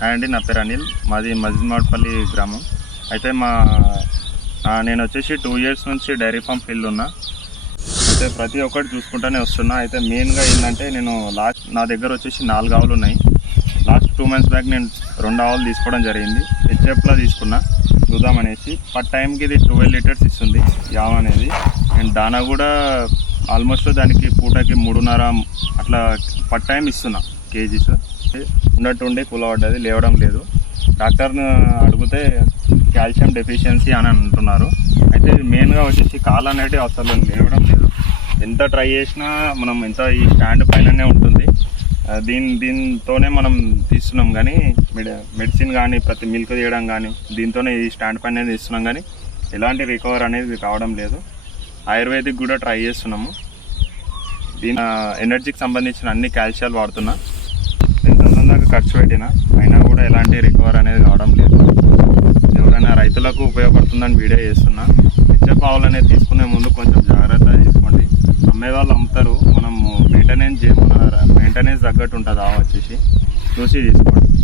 Hi అండి నా పేరు అనిల్. మాది మజిమాడ్పల్లి గ్రామం. అయితే మా నేను వచ్చేసి టూ ఇయర్స్ నుంచి డైరీ ఫామ్ ఫీల్డ్ ఉన్నా. అయితే ప్రతి ఒక్కటి చూసుకుంటూనే వస్తున్నా. అయితే మెయిన్గా ఏంటంటే నేను లాస్ట్ నా దగ్గర వచ్చేసి నాలుగు ఆవులు ఉన్నాయి. లాస్ట్ టూ మంత్స్ బ్యాక్ నేను రెండు ఆవులు తీసుకోవడం జరిగింది. హెచ్ఎఫ్లో తీసుకున్నా. చూద్దామనేసి. పర్ టైంకి ఇది ట్వెల్వ్ లీటర్స్ ఇస్తుంది యావ్ అనేది. అండ్ దానా కూడా ఆల్మోస్ట్ దానికి పూటకి మూడున్నర అట్లా పర్ టైం ఇస్తున్నా. కేజీస్. ఉన్నట్టుండి కూలబడ్డది లేవడం లేదు. డాక్టర్ని అడిగితే కాల్షియం డెఫిషియన్సీ అని అంటున్నారు. అయితే మెయిన్గా వచ్చేసి కాలు అనేది అసలు లేవడం లేదు. ఎంత ట్రై చేసినా మనం ఎంత ఈ స్టాండ్ పైననే ఉంటుంది. దీని దీంతోనే మనం తీస్తున్నాం కానీ మెడి మెడిసిన్ కానీ ప్రతి మిల్క్ తీయడం కానీ దీంతోనే ఈ స్టాండ్ పైన తీస్తున్నాం కానీ ఎలాంటి రికవర్ అనేది కావడం లేదు. ఆయుర్వేదిక్ కూడా ట్రై చేస్తున్నాము. దీని ఎనర్జీకి సంబంధించిన అన్ని కాల్షియాలు వాడుతున్నా. ఖర్చు పెట్టినా అయినా కూడా ఎలాంటి రికవర్ అనేది కావడం లేదు. ఎవరైనా రైతులకు ఉపయోగపడుతుందని వీడియో చేస్తున్నా. పిచ్చే పావులు అనేది తీసుకునే ముందు కొంచెం జాగ్రత్త తీసుకోండి. అమ్మే వాళ్ళు అమ్ముతారు. మనము మెయింటెనెన్స్ మన మెయింటెనెన్స్ తగ్గట్టు ఉంటుంది ఆవు వచ్చేసి. చూసి తీసుకోండి.